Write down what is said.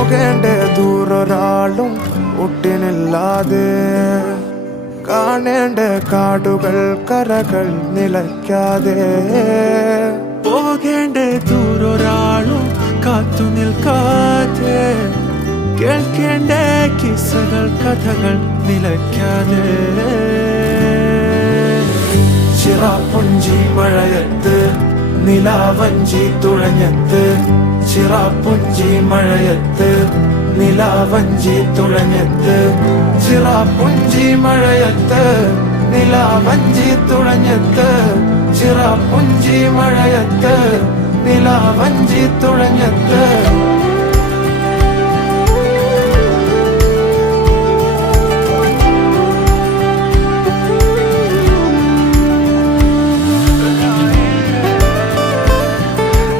പോകേണ്ട ദൂരൊരാളും ഒട്ടിനില്ലാതെ കാണേണ്ട കാടുകൾ കരകൾ നിലയ്ക്കാതെ പോകേണ്ട ദൂരൊരാളും കാത്തു നിൽക്കാതെ കേൾക്കേണ്ട കിസ്സകൾ കഥകൾ നിലയ്ക്കാതെ ചിറാപ്പുഞ്ചി മഴയത്ത് നിലാവഞ്ചി തുഴഞ്ഞത്ത് ചിറാപ്പുഞ്ചി മഴയത്ത് നിലാവഞ്ചി തുഴഞ്ഞത്ത് ചിറാപ്പുഞ്ചി മഴയത്ത് നിലാവഞ്ചി തുഴഞ്ഞത്ത് ചിറാപ്പുഞ്ചി മഴയത്ത് നിലാവഞ്ചി തുഴഞ്ഞത്ത്